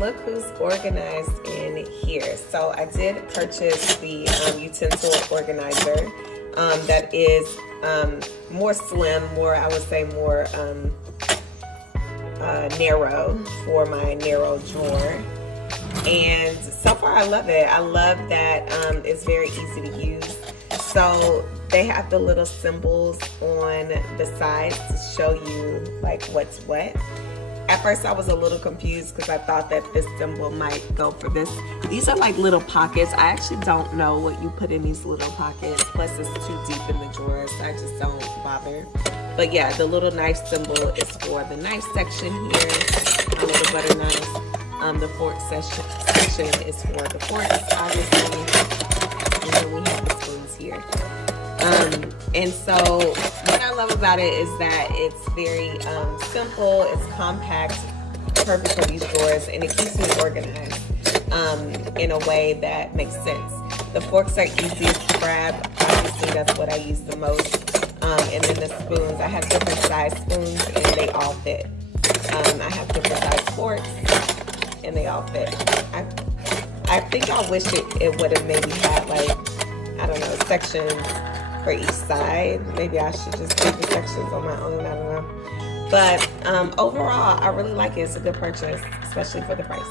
look who's organized in here. So I did purchase the utensil organizer that is more slim, I would say more narrow for my narrow drawer. And so far I love it. I love that it's very easy to use. So they have the little symbols on the sides to show you like what's what. At first I was a little confused because I thought that this symbol might go for this. These are like little pockets. I actually don't know what you put in these little pockets. Plus it's too deep in the drawer, so I just don't bother. But yeah, the little knife symbol is for the knife section here. A little butter knife. The fork section is for the forks, obviously. And then we have the spoons here. And so what I love about it is that it's very simple, it's compact, perfect for these drawers, and it keeps me organized in a way that makes sense. The forks are easiest to grab. Obviously, that's what I use the most. And then the spoons, I have different size spoons and they all fit. I have different size forks and they all fit. I think I wish it would have maybe had like, I don't know, sections for each side. Maybe I should just do the sections on my own, I don't know. But overall, I really like it. It's a good purchase, especially for the price.